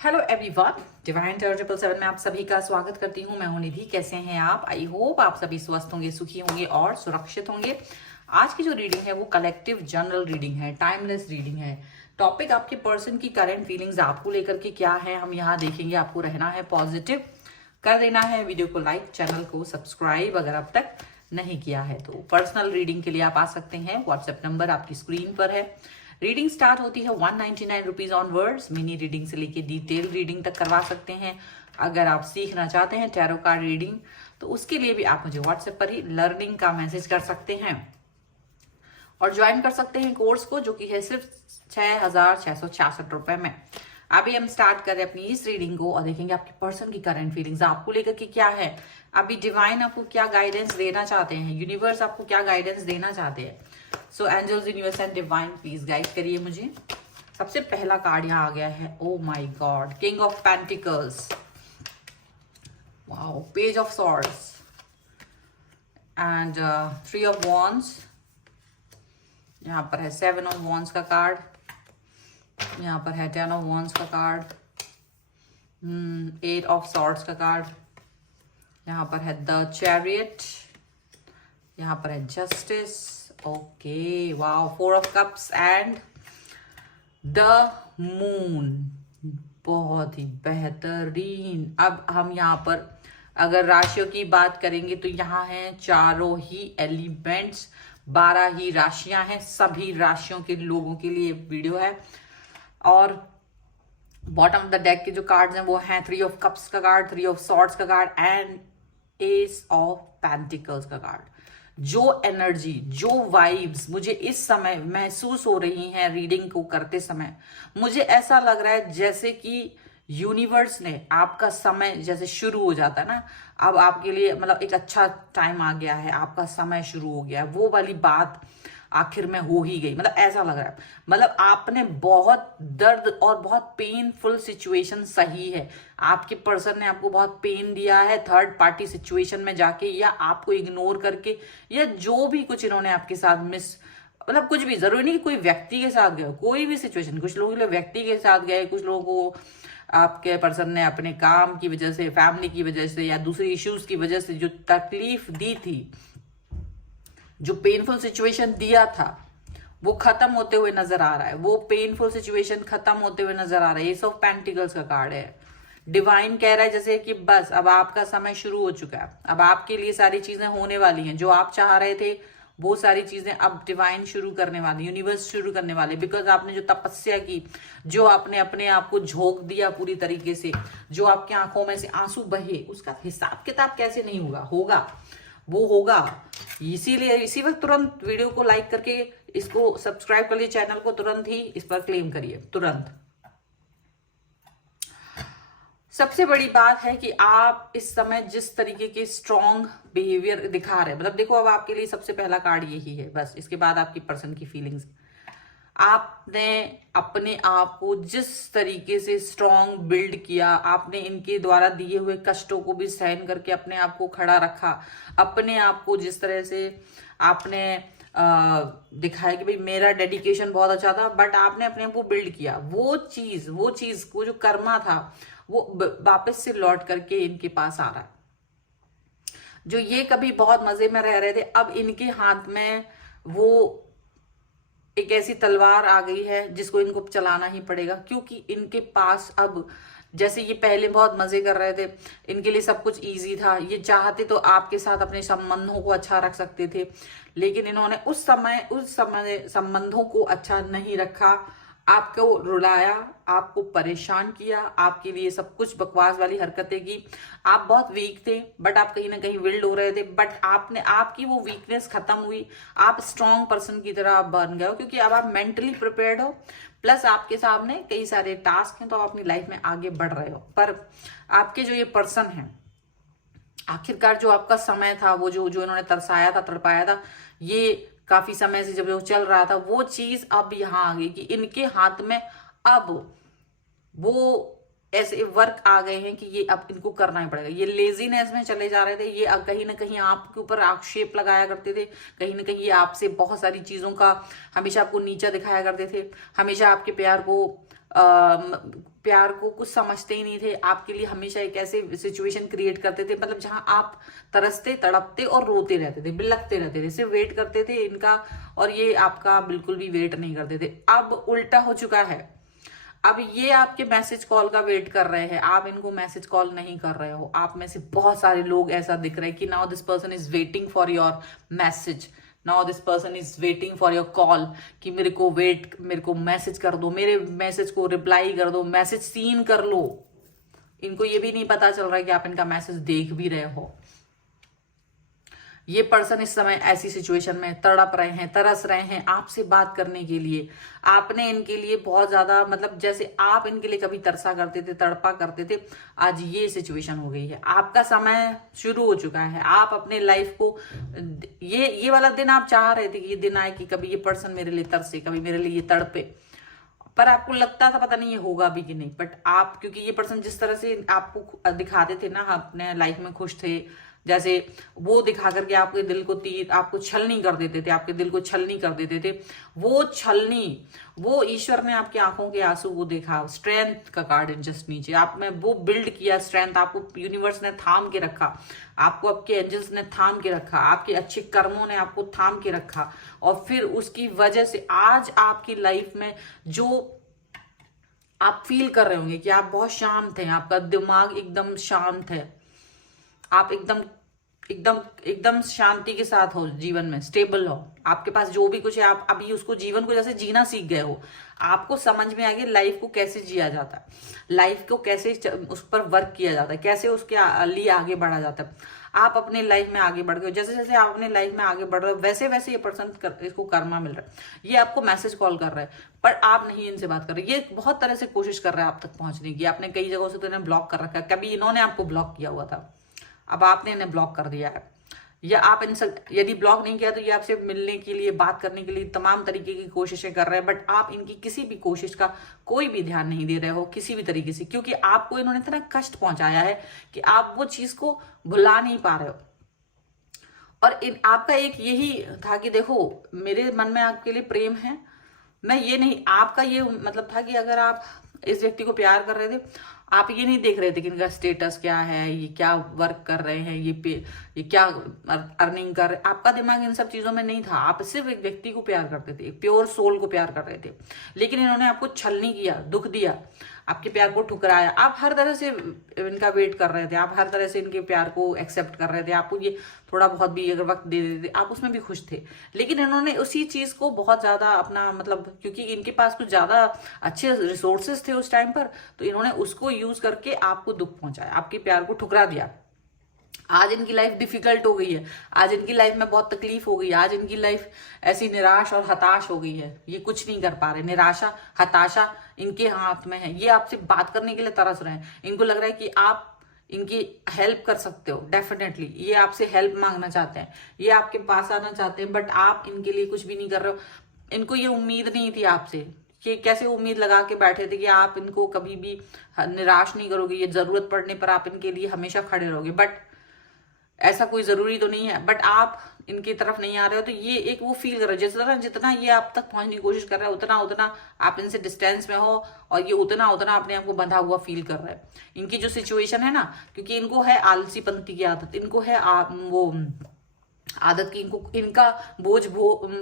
Hello everyone, divine terror 777 में आप सभी का स्वागत करती हूँ। मैं हूँ निधि। कैसे हैं आप? आई होप आप सभी स्वस्थ होंगे, सुखी होंगे और सुरक्षित होंगे। आज की जो रीडिंग है वो कलेक्टिव जनरल रीडिंग है, टाइमलेस रीडिंग है। टॉपिक आपके पर्सन की करंट फीलिंग्स आपको लेकर के क्या है, हम यहाँ देखेंगे। आपको रहना है पॉजिटिव, कर देना है वीडियो को लाइक, चैनल को सब्सक्राइब अगर अब तक नहीं किया है तो। पर्सनल रीडिंग के लिए आप आ सकते हैं, व्हाट्सएप नंबर आपकी स्क्रीन पर है। रीडिंग स्टार्ट होती है 199 रुपीज ऑनवर्ड्स। मिनी रीडिंग से लेके डिटेल रीडिंग तक करवा सकते हैं। अगर आप सीखना चाहते हैं टैरो कार्ड रीडिंग तो उसके लिए भी आप मुझे व्हाट्सएप पर ही लर्निंग का मैसेज कर सकते हैं और ज्वाइन कर सकते हैं कोर्स को, जो कि है सिर्फ 6,666 रुपए में। अभी हम स्टार्ट करें अपनी इस रीडिंग को और देखेंगे आपके पर्सन की करंट फीलिंग्स आपको लेकर के क्या है। अभी डिवाइन आपको क्या गाइडेंस देना चाहते हैं, यूनिवर्स आपको क्या गाइडेंस देना चाहते हैं। So angels, universe and divine please guide करिए मुझे। सबसे पहला कार्ड यहाँ आ गया है, oh my god, king of pentacles, wow, page of swords and 3 of wands. यहाँ पर है 7 ऑफ वॉन्ड्स का कार्ड, यहाँ पर है 10 ऑफ वॉन्ड्स का कार्ड, 8 ऑफ सॉर्ड्स का कार्ड, यहाँ पर है द चैरियट, यहाँ पर है justice, okay, wow, 4 of cups and the moon. बहुत ही बेहतरीन। अब हम यहाँ पर अगर राशियों की बात करेंगे तो यहाँ है चारों ही एलिमेंट्स, 12 ही राशियां हैं। सभी राशियों के लोगों के लिए वीडियो है। और बॉटम ऑफ द डेक के जो कार्ड्स हैं वो हैं 3 ऑफ कप्स का कार्ड, 3 ऑफ सॉर्ड्स का card and S of pentacles का कार्ड। जो एनर्जी, जो वाइब्स मुझे इस समय महसूस हो रही हैं रीडिंग को करते समय, मुझे ऐसा लग रहा है जैसे कि यूनिवर्स ने आपका समय जैसे शुरू हो जाता है ना, अब आपके लिए मतलब एक अच्छा टाइम आ गया है, आपका समय शुरू हो गया है, वो वाली बात आखिर में हो ही गई। मतलब ऐसा लग रहा है, मतलब आपने बहुत दर्द और बहुत पेनफुल सिचुएशन सही है, आपके पर्सन ने आपको बहुत पेन दिया है थर्ड पार्टी सिचुएशन में जाके, या आपको इग्नोर करके, या जो भी कुछ इन्होंने आपके साथ मतलब कुछ भी, जरूरी नहीं कि कोई व्यक्ति के साथ गए, कोई भी सिचुएशन, कुछ लोगों के लिए व्यक्ति के साथ गए, कुछ लोगों को आपके पर्सन ने अपने काम की वजह से, फैमिली की वजह से या दूसरे इश्यूज की वजह से जो तकलीफ दी थी, जो पेनफुल सिचुएशन दिया था, वो खत्म होते हुए नजर आ रहा है। वो पेनफुल सिचुएशन खत्म होते हुए नजर आ रहा है। एस ऑफ पेंटिकल्स का कार्ड है। डिवाइन कह रहा है जैसे कि बस अब आपका समय शुरू हो चुका है, अब आपके लिए सारी चीजें होने वाली हैं, जो आप चाह रहे थे वो सारी चीजें अब डिवाइन शुरू करने वाली, यूनिवर्स शुरू करने वाले। बिकॉज आपने जो तपस्या की, जो आपने अपने आप को झोंक दिया पूरी तरीके से, जो आपकी आंखों में से आंसू बहे, उसका हिसाब किताब कैसे नहीं होगा, होगा, वो होगा। इसीलिए इसी वक्त तुरंत वीडियो को लाइक करके इसको सब्सक्राइब कर लिए, चैनल को तुरंत ही इस पर क्लेम करिए, तुरंत। सबसे बड़ी बात है कि आप इस समय जिस तरीके के स्ट्रॉन्ग बिहेवियर दिखा रहे हैं, मतलब देखो अब आपके लिए सबसे पहला कार्ड यही है, बस इसके बाद आपकी पर्सन की फीलिंग्स। आपने अपने आप को जिस तरीके से स्ट्रॉन्ग बिल्ड किया, आपने इनके द्वारा दिए हुए कष्टों को भी सहन करके अपने आप को खड़ा रखा, अपने आप को जिस तरह से आपने दिखाया कि भाई मेरा डेडिकेशन बहुत अच्छा था, बट आपने अपने आप को बिल्ड किया, वो चीज वो जो कर्मा था वो वापस से लौट करके इनके पास आ रहा है। जो ये कभी बहुत मजे में रह रहे थे, अब इनके हाथ में वो एक ऐसी तलवार आ गई है जिसको इनको चलाना ही पड़ेगा, क्योंकि इनके पास अब, जैसे ये पहले बहुत मजे कर रहे थे, इनके लिए सब कुछ इजी था, ये चाहते तो आपके साथ अपने संबंधों को अच्छा रख सकते थे, लेकिन इन्होंने उस समय संबंधों को अच्छा नहीं रखा, आपको रुलाया, आपको परेशान किया, आपके लिए सब कुछ बकवास वाली हरकतें की। आप बहुत वीक थे, बट आप कहीं ना कहीं विल्ड हो रहे थे, बट आपने, आपकी वो वीकनेस खत्म हुई, आप स्ट्रॉन्ग पर्सन की तरह बन गए हो, क्योंकि अब आप मेंटली प्रिपेयर्ड हो, प्लस आपके सामने कई सारे टास्क हैं, तो आप अपनी लाइफ में आगे बढ़ रहे हो। पर आपके जो ये पर्सन है, आखिरकार जो आपका समय था, वो जो इन्होंने तरसाया था, तड़पाया था, ये काफी समय से जब वो चल रहा था, वो चीज अब यहां आ गई कि इनके हाथ में अब वो ऐसे वर्क आ गए हैं कि ये अब इनको करना ही पड़ेगा। ये लेजीनेस में चले जा रहे थे, ये कहीं ना कहीं आपके ऊपर आक्षेप लगाया करते थे, कहीं ना कहीं ये आपसे बहुत सारी चीजों का हमेशा आपको नीचा दिखाया करते थे, हमेशा आपके प्यार को कुछ समझते ही नहीं थे, आपके लिए हमेशा एक ऐसे सिचुएशन क्रिएट करते थे, मतलब जहां आप तरसते, तड़पते और रोते रहते थे, बिलखते रहते थे, सिर्फ वेट करते थे इनका, और ये आपका बिल्कुल भी वेट नहीं करते थे। अब उल्टा हो चुका है, अब ये आपके मैसेज कॉल का वेट कर रहे हैं, आप इनको मैसेज कॉल नहीं कर रहे हो। आप में से बहुत सारे लोग ऐसा दिख रहे हैं कि now this person is waiting for your message, now this person is waiting for your call, कि मेरे को मैसेज कर दो, मेरे मैसेज को रिप्लाई कर दो, मैसेज सीन कर लो। इनको ये भी नहीं पता चल रहा है कि आप इनका मैसेज देख भी रहे हो। ये पर्सन इस समय ऐसी सिचुएशन में तड़प रहे हैं, तरस रहे हैं आपसे बात करने के लिए। आपने इनके लिए बहुत ज्यादा, मतलब जैसे आप इनके लिए कभी तरसा करते थे, तड़पा करते थे, आज ये सिचुएशन हो गई है। आपका समय शुरू हो चुका है। आप अपने लाइफ को, ये वाला दिन आप चाह रहे थे कि ये दिन आए कि कभी ये पर्सन मेरे लिए तरसे, कभी मेरे लिए ये तड़पे, पर आपको लगता था पता नहीं ये होगा भी कि नहीं। बट आप, क्योंकि ये पर्सन जिस तरह से आपको दिखाते थे ना, अपने लाइफ में खुश थे, जैसे वो दिखा करके आपके दिल को आपको छलनी कर देते थे, आपके दिल को छलनी कर देते थे। वो छलनी, वो ईश्वर ने आपकी आंखों के आंसू को देखा, स्ट्रेंथ का कार्ड जस्ट नीचे आप में वो बिल्ड किया स्ट्रेंथ, आपको यूनिवर्स ने थाम के रखा, आपको आपके एंजल्स ने थाम के रखा, आपके अच्छे कर्मों ने आपको थाम के रखा, और फिर उसकी वजह से आज आपकी लाइफ में जो आप फील कर रहे होंगे कि आप बहुत शांत हैं, आपका दिमाग एकदम शांत है, आप एकदम एकदम एकदम शांति के साथ हो, जीवन में स्टेबल हो, आपके पास जो भी कुछ है, आप अभी उसको, जीवन को जैसे जीना सीख गए हो, आपको समझ में आ गया लाइफ को कैसे जिया जाता है, लाइफ को कैसे उस पर वर्क किया जाता है, कैसे उसके लिए आगे बढ़ा जाता है। आप अपने लाइफ में आगे बढ़ गए, जैसे जैसे आप अपने लाइफ में आगे बढ़ रहे हो, वैसे वैसे ये पर्सन इसको कर्मा मिल रहा है, ये आपको मैसेज कॉल कर रहा है, पर आप नहीं इनसे बात कर रहे। ये बहुत तरह से कोशिश कर रहा है आप तक पहुंचने की, आपने कई जगहों से तो इन्हें ब्लॉक कर रखा है, कभी इन्होंने आपको ब्लॉक किया हुआ था, अब आपने इन्हें ब्लॉक कर दिया है, या आप इनसे यदि ब्लॉक नहीं किया तो ये आपसे मिलने के लिए, बात करने के लिए तमाम तरीके की कोशिशें कर रहे हैं, बट आप इनकी किसी भी कोशिश का कोई भी ध्यान नहीं दे रहे हो किसी भी तरीके से, क्योंकि आपको इन्होंने इतना कष्ट पहुंचाया है कि आप वो चीज को भुला नहीं पा रहे हो। और आपका एक यही था कि देखो, मेरे मन में आपके लिए प्रेम है, मैं ये नहीं, आपका ये मतलब था कि अगर आप इस व्यक्ति को प्यार कर रहे थे, आप ये नहीं देख रहे थे कि इनका स्टेटस क्या है, ये क्या वर्क कर रहे हैं, ये क्या अर्निंग कर रहे, आपका दिमाग इन सब चीजों में नहीं था। आप सिर्फ एक व्यक्ति को प्यार करते थे, एक प्योर सोल को प्यार कर रहे थे, लेकिन इन्होंने आपको छलनी किया, दुख दिया, आपके प्यार को ठुकराया। आप हर तरह से इनका वेट कर रहे थे, आप हर तरह से इनके प्यार को एक्सेप्ट कर रहे थे, आपको ये थोड़ा बहुत भी अगर वक्त दे देते आप उसमें भी खुश थे, लेकिन इन्होंने उसी चीज को बहुत ज्यादा अपना, मतलब क्योंकि इनके पास कुछ ज्यादा अच्छे रिसोर्सेज थे उस टाइम पर, तो इन्होंने उसको यूज करके आपको दुख पहुंचाया, आपके प्यार को ठुकरा दिया। आज इनकी लाइफ डिफिकल्ट हो गई है, आज इनकी लाइफ में बहुत तकलीफ हो गई है, आज इनकी लाइफ ऐसी निराश और हताश हो गई है, ये कुछ नहीं कर पा रहे, निराशा हताशा इनके हाथ में है। ये आपसे बात करने के लिए तरस रहे हैं, इनको लग रहा है कि आप इनकी हेल्प कर सकते हो, डेफिनेटली ये आपसे हेल्प मांगना चाहते हैं, ये आपके पास आना चाहते हैं, बट आप इनके लिए कुछ भी नहीं कर रहे हो। इनको ये उम्मीद नहीं थी आपसे, कि कैसे उम्मीद लगा के बैठे थे कि आप इनको कभी भी निराश नहीं करोगे, ये जरूरत पड़ने पर आप इनके लिए हमेशा खड़े रहोगे, बट ऐसा कोई जरूरी तो नहीं है, बट आप इनकी तरफ नहीं आ रहे हो, तो ये एक वो फील कर रहे हो जितना ये आप तक पहुंचने की कोशिश कर रहा है, उतना उतना आप इनसे डिस्टेंस में हो, और ये उतना उतना अपने आप को बंधा हुआ फील कर रहा है। इनकी जो सिचुएशन है ना, क्योंकि इनको है आलसी पंथी की आदत, इनको है वो आदत की इनका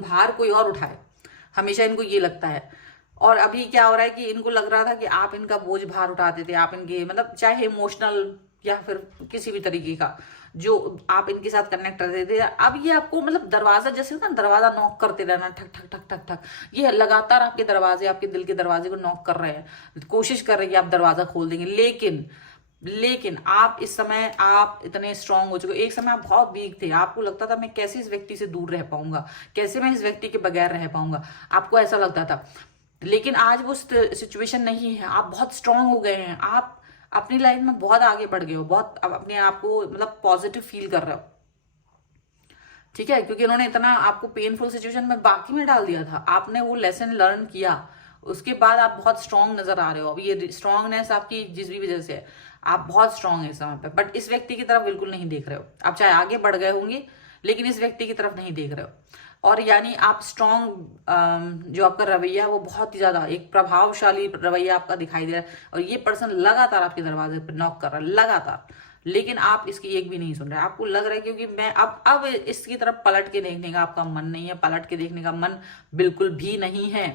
भार कोई और उठाए, हमेशा इनको ये लगता है। और अभी क्या हो रहा है कि इनको लग रहा था कि आप इनका बोझ भार उठाते थे, आप इनके मतलब चाहे इमोशनल या फिर किसी भी तरीके का जो आप इनके साथ कनेक्ट करते थे, अब ये आपको मतलब दरवाजा, जैसे ना दरवाजा नॉक करते रहना, ठक ठक ठक ठक ठक, ये लगातार आपके दरवाजे, आपके दिल के दरवाजे को नॉक कर रहे हैं, कोशिश कर रहे हैं आप दरवाजा खोल देंगे, लेकिन आप इस समय आप इतने स्ट्रांग हो चुके। एक समय आप बहुत वीक थे, आपको लगता था मैं कैसे इस व्यक्ति से दूर रह पाऊंगा, कैसे मैं इस व्यक्ति के बगैर रह पाऊंगा, आपको ऐसा लगता था। लेकिन आज वो सिचुएशन नहीं है, आप बहुत स्ट्रांग हो गए हैं, आप अपनी लाइफ में बहुत आगे बढ़ गए हो, बहुत अपने आप को मतलब पॉजिटिव फील कर रहे हो, ठीक है, क्योंकि उन्होंने इतना आपको पेनफुल सिचुएशन में बाकी में डाल दिया था, आपने वो लेसन लर्न किया, उसके बाद आप बहुत स्ट्रांग नजर आ रहे हो। अब ये स्ट्रांगनेस आपकी जिस भी वजह से है, आप बहुत स्ट्रांग है इस समय पे, बट इस व्यक्ति की तरफ बिल्कुल नहीं देख रहे हो। आप चाहे आगे बढ़ गए होंगे लेकिन इस व्यक्ति की तरफ नहीं देख रहे हो। और यानी आप स्ट्रांग जो आपका रवैया है वो बहुत ही ज्यादा एक प्रभावशाली रवैया आपका दिखाई दे रहा है। और ये पर्सन लगातार आपके दरवाजे पर नॉक कर रहा है लगातार, लेकिन आप इसकी एक भी नहीं सुन रहे। आपको लग रहा है क्योंकि मैं अब इसकी तरफ पलट के देखने का आपका मन नहीं है, पलट के देखने का मन बिल्कुल भी नहीं है।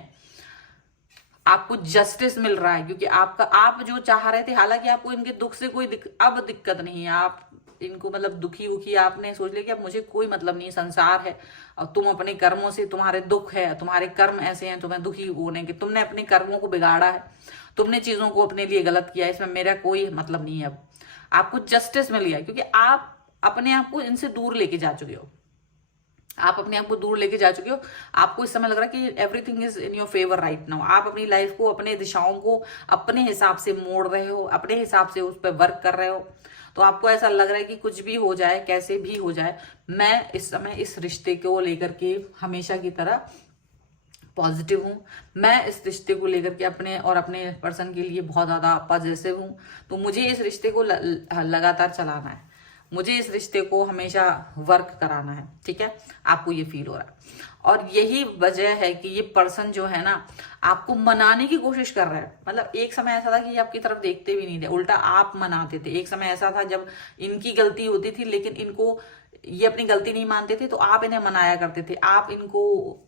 आपको जस्टिस मिल रहा है क्योंकि आप जो चाह रहे थे, हालांकि आपको इनके दुख से कोई अब दिक्कत नहीं है। आप इनको मतलब दुखी उखी आपने सोच लिया कि अब मुझे कोई मतलब नहीं, संसार है और तुम अपने कर्मों से, तुम्हारे दुख है, तुम्हारे कर्म ऐसे हैं, तुम्हें दुखी होने के, तुमने अपने कर्मों को बिगाड़ा है, तुमने चीजों को अपने लिए गलत किया है, इसमें मेरा कोई मतलब नहीं है। अब आपको जस्टिस मिल गया क्योंकि आप अपने आप को इनसे दूर लेके जा चुके हो। आप अपने आप को दूर लेके जा चुके हो। आपको इस समय लग रहा है कि everything is in your favour right now. आप अपनी लाइफ को, अपने दिशाओं को अपने हिसाब से मोड़ रहे हो, अपने हिसाब से उस पर वर्क कर रहे हो। तो आपको ऐसा लग रहा है कि कुछ भी हो जाए, कैसे भी हो जाए, मैं इस समय इस रिश्ते को लेकर के हमेशा की तरह पॉजिटिव हूँ। मैं इस रिश्ते को लेकर के अपने पर्सन के लिए बहुत ज्यादा पॉजिटिव हूँ। तो मुझे इस रिश्ते को लगातार चलाना है, मुझे इस रिश्ते को हमेशा वर्क कराना है। ठीक है, आपको ये फील हो रहा है और यही वजह है कि ये पर्सन जो है ना आपको मनाने की कोशिश कर रहा है। मतलब एक समय ऐसा था कि ये आपकी तरफ देखते भी नहीं थे, उल्टा आप मनाते थे। एक समय ऐसा था जब इनकी गलती होती थी लेकिन इनको, ये अपनी गलती नहीं मानते थे तो आप इन्हें मनाया करते थे, आप इनको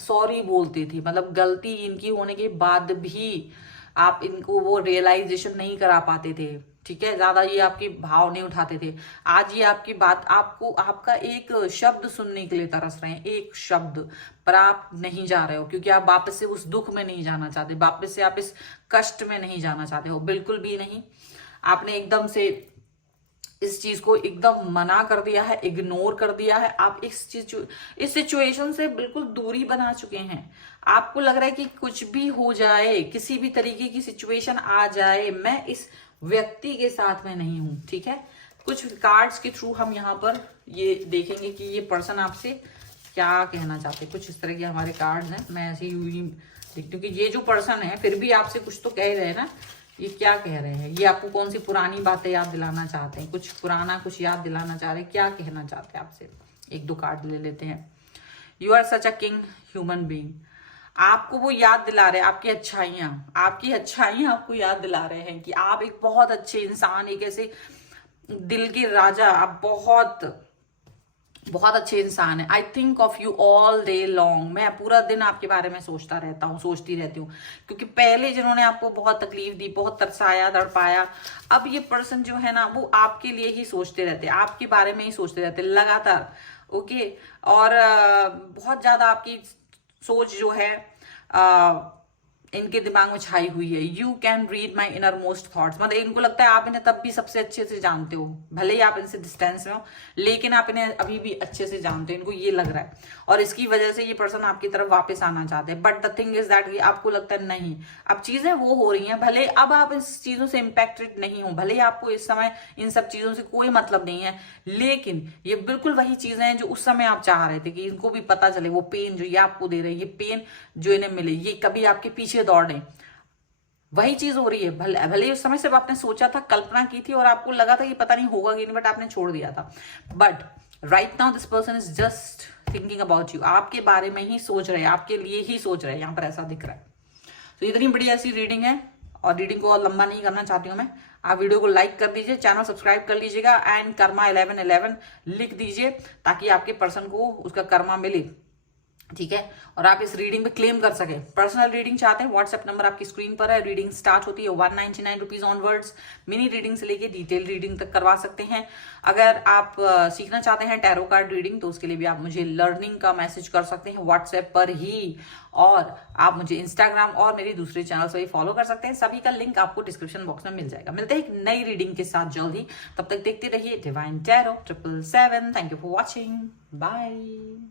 सॉरी बोलते थे। मतलब गलती इनकी होने के बाद भी आप इनको वो रियलाइजेशन नहीं करा पाते थे। ठीक है, ज्यादा ये आपकी भाव नहीं उठाते थे। आज ये आपकी बात, आपको आपका एक शब्द सुनने के लिए तरस रहे हैं, एक शब्द, पर आप नहीं जा रहे हो क्योंकि आप वापस से उस दुख में नहीं जाना चाहते, वापस से आप इस कष्ट में नहीं जाना चाहते हो, बिल्कुल भी नहीं। आपने एकदम से इस चीज को एकदम मना कर दिया है, इग्नोर कर दिया है। आप इस सिचुएशन से बिल्कुल दूरी बना चुके हैं। आपको लग रहा है कि कुछ भी हो जाए, किसी भी तरीके की सिचुएशन आ जाए, मैं इस व्यक्ति के साथ में नहीं हूं। ठीक है, कुछ कार्ड्स के थ्रू हम यहाँ पर ये देखेंगे कि ये पर्सन आपसे क्या कहना चाहते हैं। कुछ इस तरह के हमारे कार्ड्स हैं, मैं ऐसे ही देखती हूँ कि ये जो पर्सन है फिर भी आपसे कुछ तो कह रहे हैं ना, ये क्या कह रहे हैं, ये आपको कौन सी पुरानी बातें याद दिलाना चाहते हैं, कुछ पुराना कुछ याद दिलाना चाह रहे हैं, क्या कहना चाहते हैं आपसे। एक दो कार्ड ले लेते हैं। You are such a kind human being. आपको वो याद दिला रहे हैं आपकी अच्छाइयां आपको याद दिला रहे हैं कि आप एक बहुत अच्छे इंसान, एक ऐसे दिल के राजा, आप बहुत अच्छे इंसान है। I think of you all day long. मैं पूरा दिन आपके बारे में सोचती रहती हूँ क्योंकि पहले जिन्होंने आपको बहुत तकलीफ दी, बहुत तरसाया, तड़पाया, अब ये पर्सन जो है ना वो आपके लिए ही सोचते रहते, आपके बारे में ही सोचते रहते लगातार। ओके, और बहुत ज्यादा आपकी सोच जो है इनके दिमाग में छाई हुई है। You can read my inner most thoughts. मतलब इनको लगता है आप इन्हें तब भी सबसे अच्छे से जानते हो, भले ही आप इनसे डिस्टेंस में हो लेकिन आप इन्हें अभी भी अच्छे से जानते हो, इनको ये लग रहा है। और इसकी वजह से ये पर्सन आपकी तरफ वापस आना चाहते हैं। But the thing is that आपको लगता है नहीं, अब चीजें वो हो रही हैं, भले अब आप इस चीजों से इम्पैक्टेड नहीं हो, भले ही आपको इस समय इन सब चीजों से कोई मतलब नहीं है, लेकिन ये बिल्कुल वही चीजें हैं जो उस समय आप चाह रहे थे कि इनको भी पता चले। वो पेन जो ये आपको दे रहे हैं, ये पेन जो इन्हें मिले, ये कभी आपके पीछे दौड़े, वही चीज हो रही है। भले ही उस समय सिर्फ आपने सोचा था, कल्पना की थी और आपको लगा था कि पता नहीं होगा कि नहीं, बट आपने छोड़ दिया था। But right now this person is just thinking about you. आपके बारे में ही सोच रहे हैं, आपके लिए ही सोच रहे हैं, यहाँ पर ऐसा दिख रहा है। तो इतनी बड़ी ऐसी रीडिंग है और रीडिंग को और लंबा नहीं करना चाहती हूँ मैं। आप वीडियो को लाइक कर दीजिए, चैनल सब्सक्राइब कर लीजिएगा एंड कर्मा 1111 लिख दीजिए ताकि आपके पर्सन को उसका कर्मा मिले। ठीक है, और आप इस रीडिंग में क्लेम कर सके। पर्सनल रीडिंग चाहते हैं, व्हाट्सएप नंबर आपकी स्क्रीन पर है। रीडिंग स्टार्ट होती है 199 रुपीज ऑनवर्ड्स। मिनी रीडिंग से लेके डिटेल रीडिंग तक करवा सकते हैं। अगर आप सीखना चाहते हैं टैरो कार्ड रीडिंग तो उसके लिए भी आप मुझे लर्निंग का मैसेज कर सकते हैं व्हाट्सएप पर ही, और आप मुझे इंस्टाग्राम और मेरी दूसरे चैनल से भी फॉलो कर सकते हैं। सभी का लिंक आपको डिस्क्रिप्शन बॉक्स में मिल जाएगा। मिलते हैं एक नई रीडिंग के साथ जल्द ही, तब तक देखते रहिए divine tarot 777। Thank you for watching, bye.